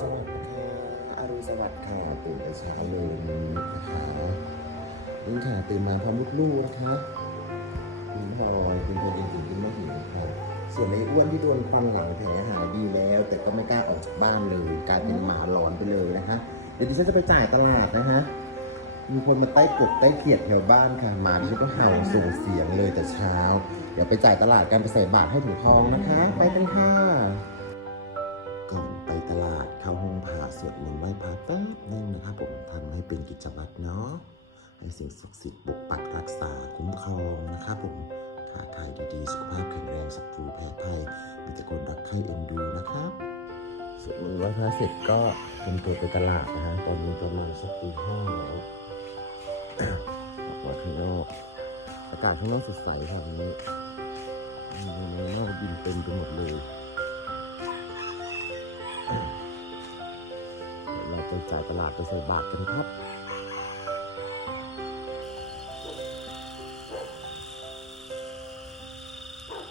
สวัสดีค่ะอรุณสวัสดิ์ค่ะตื่นแต่เช้าเลยวันนี้นะคะนี่ค่ะตื่นมาพร้อมลูกๆนะคะคุณพลอยคุณพลอยยังตื่นขึ้นไม่ถึงครับส่วนไอ้อ้วนที่โดนฟันหลังแผลหายดีแล้ว แต่ก็ไม่กล้าออกจากบ้านเลยกลายเป็นหมาหลอนไปเลยนะคะเดี๋ยวดิฉันจะไปจ่ายตลาดนะฮะมีคนมาใต้กบใต้เขียดแถวบ้านค่ะหมาดิฉันก็เห่าส่งเสียงเลยแต่เช้า เดี๋ยวไปจ่ายตลาดกันไปใส่บาตรให้ถุงทองนะคะ ไปกันค่ะ ตลาดเข้าห้องผ่าสวดมนต์ไหว้พระแป๊บนึงนะครับผมทำให้เป็นกิจวัตรเนาะให้สิ่งศักดิ์สิทธิ์ปกปักรักษาคุ้มครองนะครับผมค้าขายดีๆ สุขภาพแข็งแรงศัตรูแพ้ภัยมีแต่คนรักใคร่เอ็นดูนะครับสวดมนต์ไหว้พระเสร็จก็เป็นตัวไปตลาดนะฮะตอนนี้ประมาณสักตีห้าแล้วออกมาข้างนอกอากาศข้างนอกสดใสค่ะวันนี้มีนอกบินเต็มไปหมดเลย เดี๋ยวเราไปจ่ายตลาดไปใส่บาทกันครับ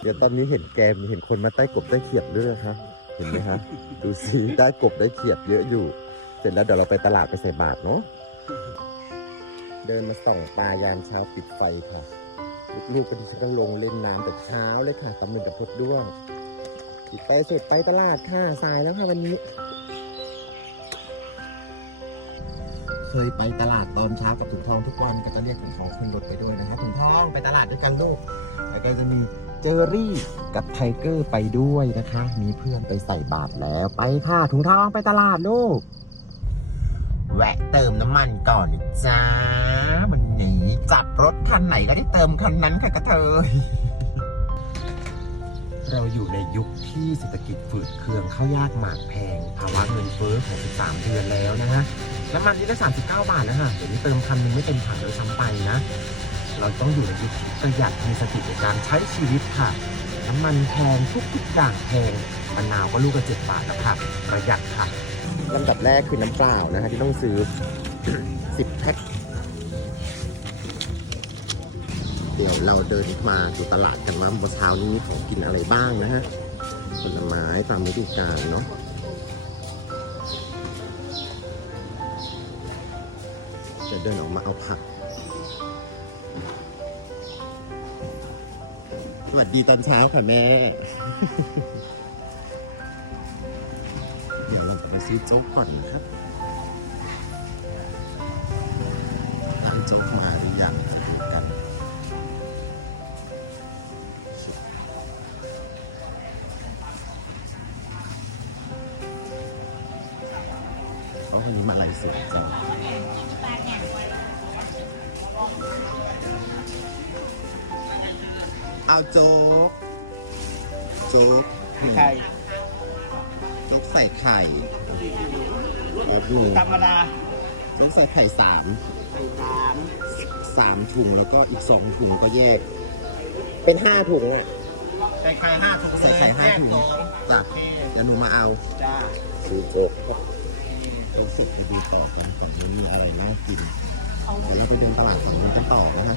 เดี๋ยวตอนนี้เห็นแกมเห็นคนมาใต้กบใต้เขียดด้วยนะคะ เห็นไหมคะดูสิได้กบได้เขียดเยอะอยู่ เสร็จแล้วเดี๋ยวเราไปตลาดไปใส่บาทเนาะ เดินมาส่องปลายามเช้าปิดไฟค่ะ ลูกๆก็ดิฉันก็ลงเล่นน้ำแต่เช้าเลยค่ะตำมือกับพวกด้วง ปิดไปสุดไปตลาดค่ะสายแล้วค่ะวันนี้ เคยไปตลาดตอนเช้ากับถุงทองทุกวันก็จะเรียกถุงทองขึ้นรถไปด้วยนะฮะถุงทองไปตลาดด้วยกันลูกแล้วก็จะมีเจอรี่กับไทเกอร์ไปด้วยนะคะ มีเพื่อนไปใส่บาตรแล้วไปค่ะถุงทองไปตลาดลูก แวะเติมน้ำมันก่อนจ้าวันนี้จับรถคันไหนก็ได้เติมคันนั้นค่ะกระเทย เราอยู่ในยุคที่เศรษฐกิจฝืดเคืองข้าวยากหมากแพงภาวะเงินเฟ้อ63เดือนแล้วนะฮะน้ำมันที่ได้ 39 บาทแล้วฮะเดี๋ยวนี้เติมพันนึงไม่เต็มถังเลยซ้ำไปนะ เราต้องอยู่ในยุคที่ประหยัดมีสติในการใช้ชีวิตค่ะ น้ำมันแพงทุกทุกๆอย่างแพงมะนาวก็ลูกละ7บาทแล้วค่ะ ประหยัดค่ะลำดับแรกคือน้ำเปล่านะฮะที่ต้องซื้อ 10แพ็ค เดี๋ยวเราเดินมาดูตลาดกันว่าเมื่อเช้านี้มีของกินอะไรบ้างนะฮะผลไม้ตามฤดูกาลเนาะจะเดินออกมาเอาผัก สวัสดีตอนเช้าค่ะแม่ เดี๋ยวเราจะไปซื้อโจ๊กก่อนนะครับ ไข่แล้วดูธรรมดาโจ๊กใส่ไข่สามสามสามถุงแล้วก็อีกสองถุงก็แยก เป็นห้าถุงอะ ใส่ไข่ห้าถุงใส่ไข่ห้าถุงแยกสองจ้ะโอเคเดี๋ยวหนูมาเอาจ้าซื้อโจ๊กโจ๊กสุกไปดูต่อกันก่อนว่ามีอะไรน่ากินเดี๋ยวเราไปเดินตลาดฝั่งนู้นกันต่อนะฮะ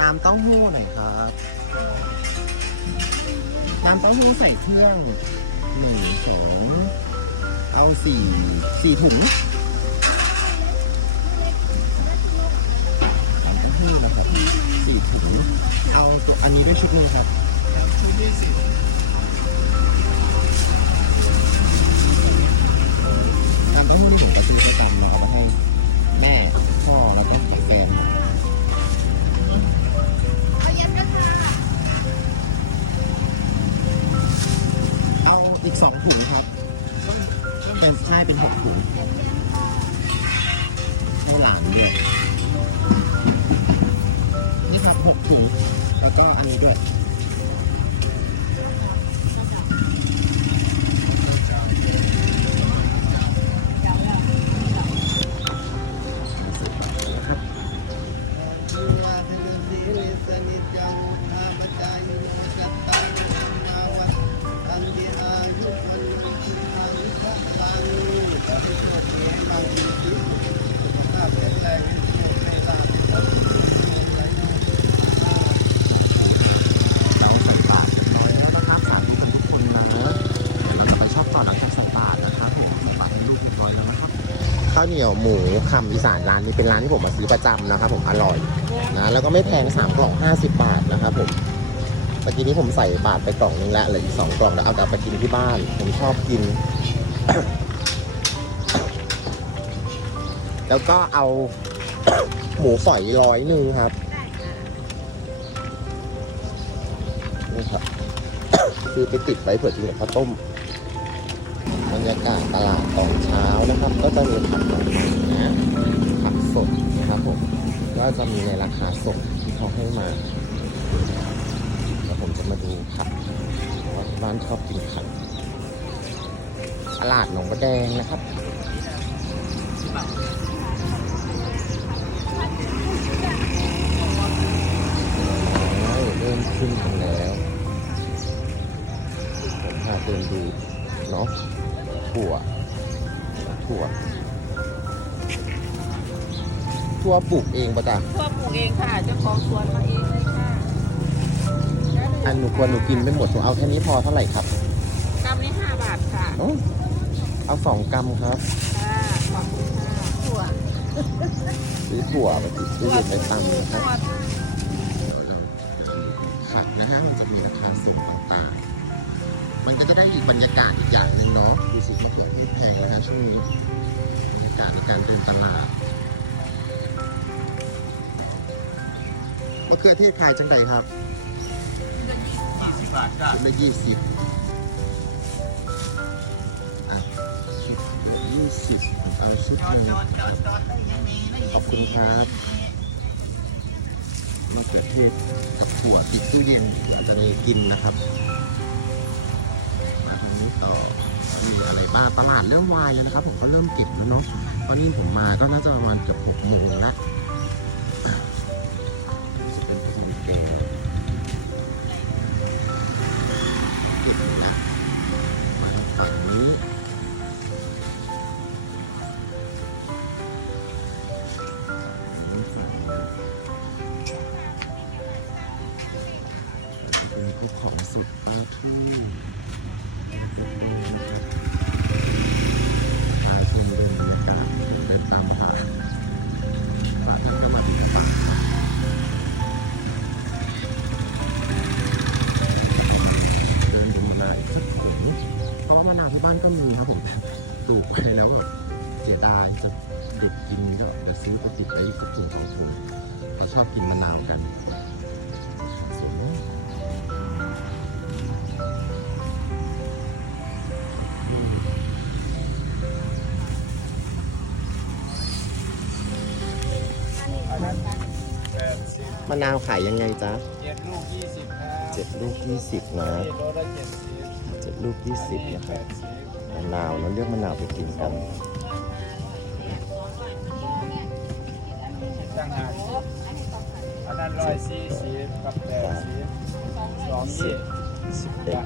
น้ำเต้าหู้หน่อยครับ น้ำเต้าหู้ใส่เครื่องหนึ่งสองเอาสี่สี่ถุงน้ำเต้าหู้นะครับสี่ถุงเอาตัวอันนี้ด้วยชุดหนึงครับ เหนียวหมูคำอีสานร้านนี้เป็นร้านที่ผมมาซื้อประจำนะครับผมอร่อยนะแล้วก็ไม่แพงสามกล่อง50 บาทนะครับผมเมื่อกี้นี้ผมใส่บาตรไปกล่องนึงแล้วเหลืออีกสองกล่องแล้วเอากลับไปกินที่บ้าน ผมชอบกิน แล้วก็เอาหมูฝอยร้อยหนึ่งครับนี่ครับ ซื้อไปติดไว้เผื่อกินกับข้าวต้ม ยากาศตลาดตอนเช้านะครับ ก็จะมีผักสดนะผักสดนะครับผมก็จะมีในราคาสดที่เขาให้มาแล้วผมจะมาดูผักว่าที่บ้านชอบกินผักตลาดหนองประแดงนะครับเริ่มขึ้นกันแล้ว ผมพาเดินดูเนาะ ถั่ว ถั่ว ถั่วปลูกเองปะจ๊ะทั่วปลูกเองค่ะเจ้าของสวนมาเองเลยค่ะได้เลยอันหนูควรหนูกินไม่หมดหนูเอาแค่นี้พอเท่าไหร่ครับกำนี้ห้าบาทค่ะอ๋อเอาสองกรัมครับค่ะขอบคุณค่ะถั่วซื้อถั่วมาติดตู้เย็นไปตำนะครับถั่วผักนะฮะมันจะมีราคาสูงต่างๆ มันก็จะได้อีกบรรยากาศอีกอย่างหนึ่ง ช่วงนี้บรรยากาศในการเดินตลาดมะเขือเทศขายจังใดครับ20บาทจ้าชุดละยี่สิบอะชุดละยี่สิบเอาชุดจอหดนึ่งจอดจอดจอดได้ยังมีได้ยังมีขอบคุณครับมะเขือเทศกับถั่วติดตู้เย็นเผื่อจะได้กินนะครับ มาตรงนี้ต่อมี อะไรบ้างตลาดเริ่มวายแล้วนะครับผมก็เริ่มเก็บแล้วเนาะตอนนี้ผมมาก็น่าจะประมาณเกือบหกโมงละ ด็ดกินก็เดี๋ยวซื้อไปติดไว้สักถุงสองถุงเขาชอบกินมะนาวกันสวยมะนาวขายยังไงจ๊ะเจ็ดลูก20ครับเจ็ดลูกยี่สิบนะโลละ70เจ็ดลูกยี่สิบนี่นะครับมะนาวเราเลือกมะนาวไปกินกัน อันนั้น140กับ80สองยี่สิบเอ็ด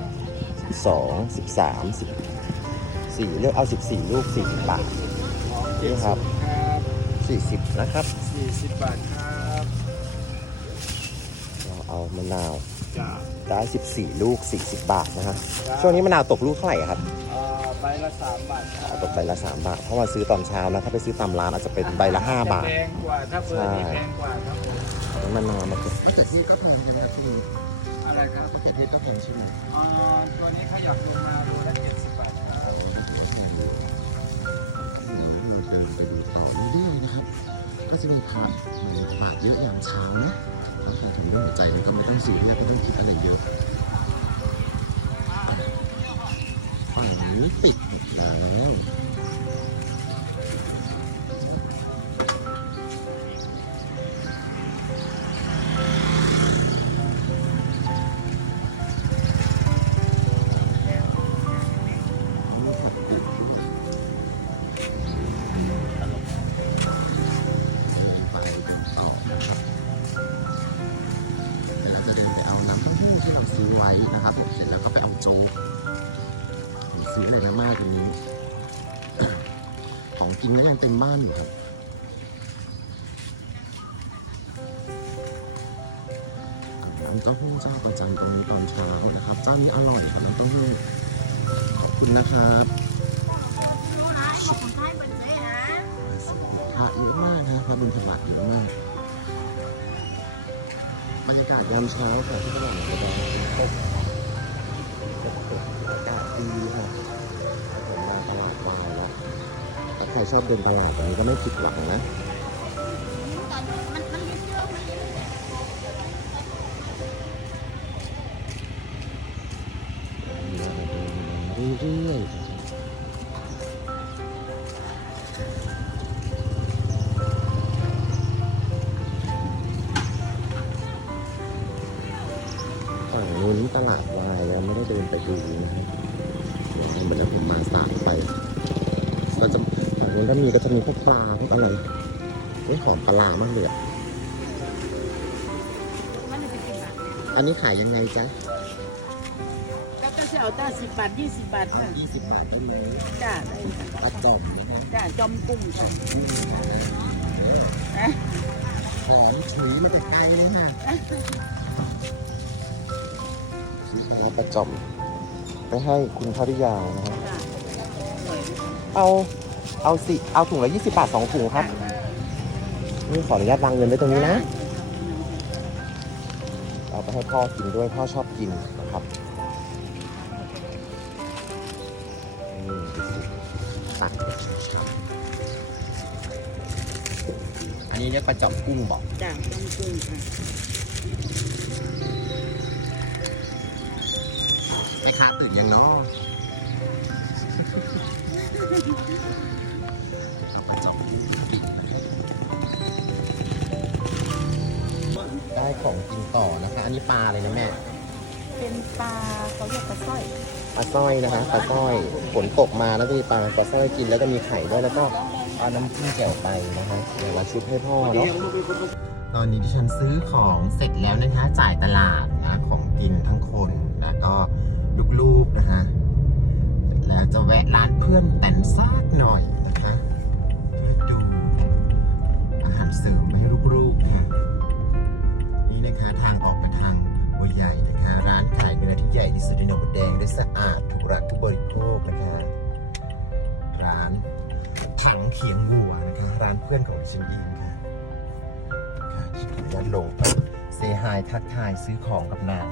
สิบสองสิบสามสิบสี่เลือกเอาสิบสี่ลูกสี่สิบบาทนี่ครับครับสี่สิบนะครับ40บาทครับเราเอามะนาวจ้าได้สิบสี่ลูกสี่สิบบาทนะฮะช่วงนี้มะนาวตกลูกเท่าไหร่ครับเอ่อใบละ3บาทครัอ่าบตกใบละสามบาท เพราะว่าซื้อตอนเช้านะถ้าไปซื้อตามร้านอาจจะเป็นใบละห้าบาทจะแพงกว่าถ้าเบอร์นี้ใช่แพงกว่าครับ ผมมะนาวมะเขือมะเขือเทศก็แพงนะครับที่นี่อะไรครับมะเขือเทศก็แพงใช่ไหมเอ่อตัวนี้ขยับลงมาดูละ70บาทครับเดินไปดูต่อเรื่อยๆนะครับ ก็จะเป็นผักผักเยอะอย่างเช้านะแล้วการทำเรื่องหัวใจมันก็ไม่ต้องสูเรียสไม่ต้องคิดอะไรเยอะ นี้อร่อยกว่าน้ำเต้าหู้ขอบคุณนะครับพระเยอะมากนะครับพระบุญถวายเยอะมากบรรยากาศยามเช้าค่ะที่ตลาดหนองกระดานฝนตกอากาศดีค่ะผมมาตลาดวายแล้วถ้าใครชอบเดินตลาดแบบนี้ก็ไม่ผิดหวังนะ นู้นถ้ามีก็จะมีพวกปลาพวกอะไรเฮ้ยหอมปลาร้ามากเลยอะอันนี้ขายยังไงจ๊ะแล้วก็จะเอาต้าสิบบาทยี่สิบบาทค่ะยี่สิบบาทได้ไหมจ้าได้ค่ะปลาจ่อมนะครับจ้าจอมกุ้งค่ะหอมฉุยมาแต่ไกลเลยค่ะซื้อแล้วประจอมไปให้คุณภริยานะครับจ้าอร่อยไหมเอา เอาสิ เอาถุงละ20 บาท 2 ถุงครับ นี่ขออนุญาตวางเงินไว้ตรงนี้นะ เอาไปให้พ่อกินด้วย พ่อชอบกินนะครับนี่ดูสิตักอันนี้เรียกปลาจอมกุ้งบอกจ้าจอมกุ้งค่ะไม่ค้าตื่นยังเนาะ เอาปลาจอมกุ้งปิดได้ของกินต่อนะคะ อันนี้ปลาเลยนะแม่ เป็นปลาเขาเรียกปลาสร้อยปลาสร้อยนะคะปลาสร้อยฝนตกมาแล้วก็มีปลาปลาสร้อยกินแล้วก็มีไข่ด้วยแล้วก็เอาน้ำจิ้มแจ่วไปนะคะเดี๋ยวเราชุบให้พ่อเนาะตอนนี้ที่ฉันซื้อของเสร็จแล้วนะคะ จ่ายตลาดนะของกินทั้งคนนะก็ลูกๆนะคะเสร็จแล้วจะแวะร้านเพื่อนแต่นซากหน่อยารเสริมให้ลูกๆค่ะ นี่นะคะทางออกไปทางบัวใหญ่นะคะ ร้านขายเนื้อที่ใหญ่ที่สุดในหนองบัวแดงได้สะอาดถูกรักทุกบริโภคนะคะร้านถังเขียงวัวนะคะ ร้านเพื่อนของชิมอิงค่ะค่ะขออนุญาตลงเซฮายทักทายซื้อของกับนาง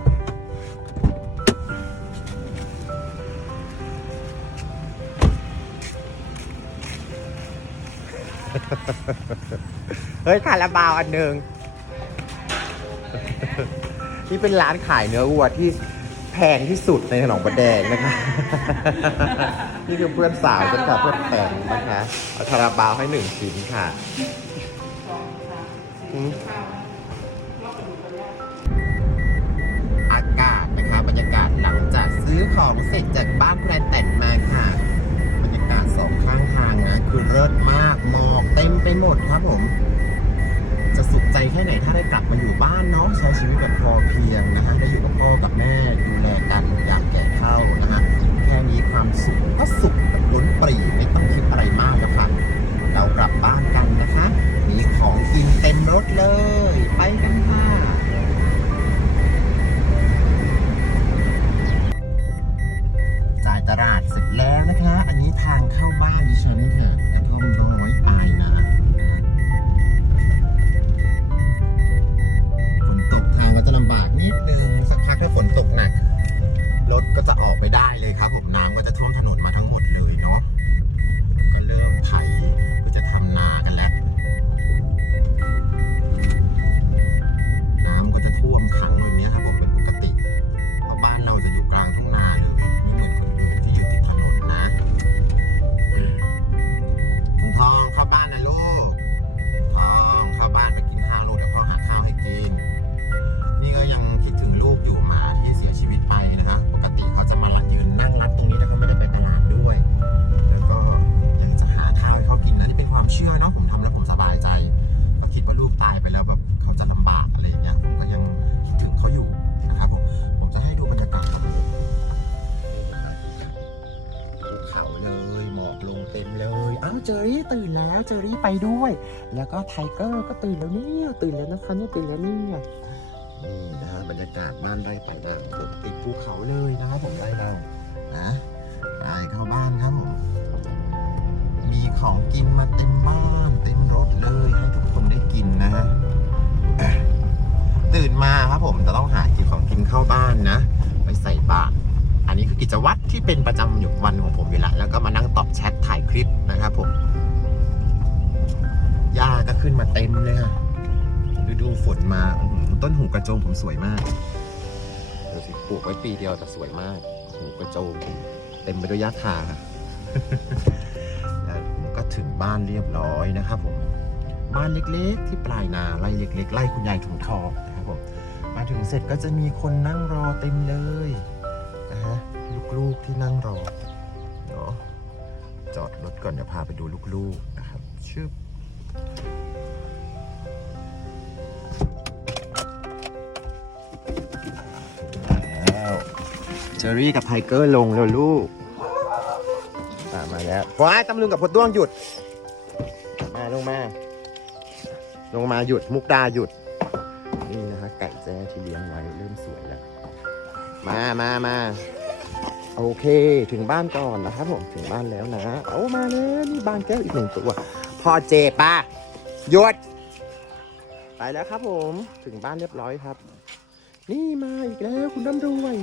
เฮ้ยคาราบาวอันหนึ่งนี่เป็นร้านขายเนื้อวัวที่แพงที่สุดในหนองประแดงนะคะ นี่คือเพื่อนสาวฉันค่ะเพื่อนแฟนนะคะเอาคาราบาวให้หนึ่งชิ้นค่ะอืมอากาศนะคะบรรยากาศหลังจากซื้อของเสร็จจากบ้านแพรแต่นมาค่ะ บรรยากาศสองข้างทางนะคือเลิศมาก หมอกเต็มไปหมดครับผม จะสุขใจแค่ไหนถ้าได้กลับมาอยู่บ้านเนาะใช้ชีวิตแบบพอเพียงนะฮะได้อยู่กับพ่อกับแม่ดูแลกันยามแก่เฒ่านะฮะแค่นี้ความสุขก็สุขแบบล้นปรีไม่ต้องคิดอะไรมากแล้วครับเรากลับบ้านกันนะคะ มีของกินเต็มรถเลย ไปกันค่ะ ตื่นแล้วเจอรี่ไปด้วย แล้วก็ไทเกอร์ก็ตื่นแล้วเนี่ยตื่นแล้วนะคะเนี่ยตื่นแล้วเนี่ยนี่นะฮะบรรยากาศบ้านไร่ป่าดางผมติดภูเขาเลยนะครับผมไร่เรานะไปเข้าบ้านครับผมมีของกินมาเต็มบ้านเต็มรถเลยให้ทุกคนได้กินนะฮะตื่นมาครับผมจะต้องหากินของกินเข้าบ้านนะไปใส่บาตรอันนี้คือกิจวัตรที่เป็นประจำอยู่วันของผมอยู่และแล้วก็มานั่งตอบแชทถ่ายคลิปนะครับผม หญ้าก็ขึ้นมาเต็มเลยค่ะฤดูฝนมาอื้อหือต้นหูกระโจมผมสวยมากดูสิปลูกไว้ปีเดียวแต่สวยมาก หูกระโจมเต็มไปด้วยหญ้าคาค่ะแล้วผมก็ถึงบ้านเรียบร้อยนะครับผมบ้านเล็กๆ ที่ปลายนาไร่เล็ก ๆไร่คุณยายถุงทองนะครับผมมาถึงเสร็จก็จะมีคนนั่งรอเต็มเลยนะฮะลูกๆที่นั่งรอเนาะจอดรถก่อนเดี๋ยวพาไปดูลูกๆนะครับชึบ อรี่กับไทเกอร์ลงแล้วลูกอะมาแล้วว้ายตำลึงกับพดด้วงหยุด มาลงมา ลงมาหยุดมุกดาหยุด นี่นะฮะไก่แจ้ที่เลี้ยงไว้เริ่มสวยแล้ว มามามาโอเค ถึงบ้านก่อนนะครับผมถึงบ้านแล้วนะเอามาแล้วนี่บานแก้วอีกหนึ่งตัวพอเจปะหยุดไปแล้วครับผมถึงบ้านเรียบร้อยครับ นี่มาอีกแล้วคุณน้ำรวย